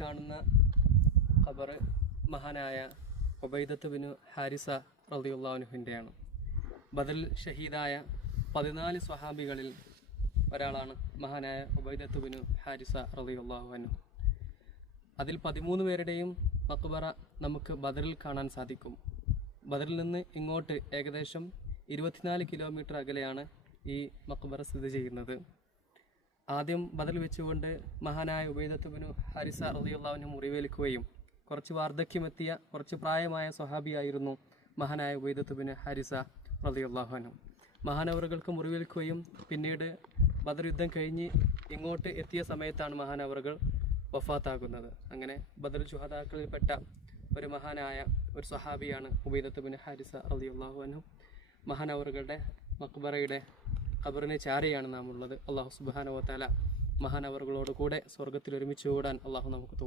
കാണുന്ന ഖബർ മഹാനായ ഉബൈദത്ത് ബിൻ ഹാരിസ റളിയല്ലാഹു അൻഹുവിൻ്റെയാണ്. ബദറിൽ ഷഹീദായ 14 സ്വഹാബികളിൽ ഒരാളാണ് മഹാനായ ഉബൈദത്ത് ബിൻ ഹാരിസ റളിയല്ലാഹു അൻഹു. അതിൽ 13 പേരുടെയും മഖ്ബറ നമുക്ക് ബദറിൽ കാണാൻ സാധിക്കും. ബദറിൽ നിന്ന് ഇങ്ങോട്ട് ഏകദേശം 24 കിലോമീറ്റർ അകലെയാണ് ഈ മഖ്ബറ സ്ഥിതി ചെയ്യുന്നത്. ആദ്യം ബദറിൽ വെച്ചുകൊണ്ട് മഹാനായ ഉബൈദത്ത് ബിൻ ഹാരിസ റളിയല്ലാഹു അൻഹു മുറിവേൽക്കുകയും കുറച്ച് വാർദ്ധക്യമെത്തിയ കുറച്ച് പ്രായമായ സ്വഹാബിയായിരുന്നു മഹാനായ ഉബൈദത്ത് ബിൻ ഹാരിസ റളിയല്ലാഹു അൻഹു. മഹാനവറുകൾക്ക് മുറിവേൽക്കുകയും പിന്നീട് ബദർ യുദ്ധം കഴിഞ്ഞ് ഇങ്ങോട്ട് എത്തിയ സമയത്താണ് മഹാനവറുകൾ വഫാത്താകുന്നത്. അങ്ങനെ ബദർ ശുഹദാക്കളിൽപ്പെട്ട ഒരു മഹാനായ ഒരു സ്വഹാബിയാണ് ഉബൈദത്ത് ബിൻ ഹാരിസ റളിയല്ലാഹു അൻഹു. മഹാനവറുകളുടെ മഖ്ബറയുടെ ഖബറിനെ ചാരിയാണ് നാം ഉള്ളത്. അല്ലാഹു സുബ്ഹാനഹു വ തആല മഹാനവറുകളോട് കൂടെ സ്വർഗ്ഗത്തിൽ ഒരുമിച്ച് കൂടാൻ അല്ലാഹു നമുക്ക്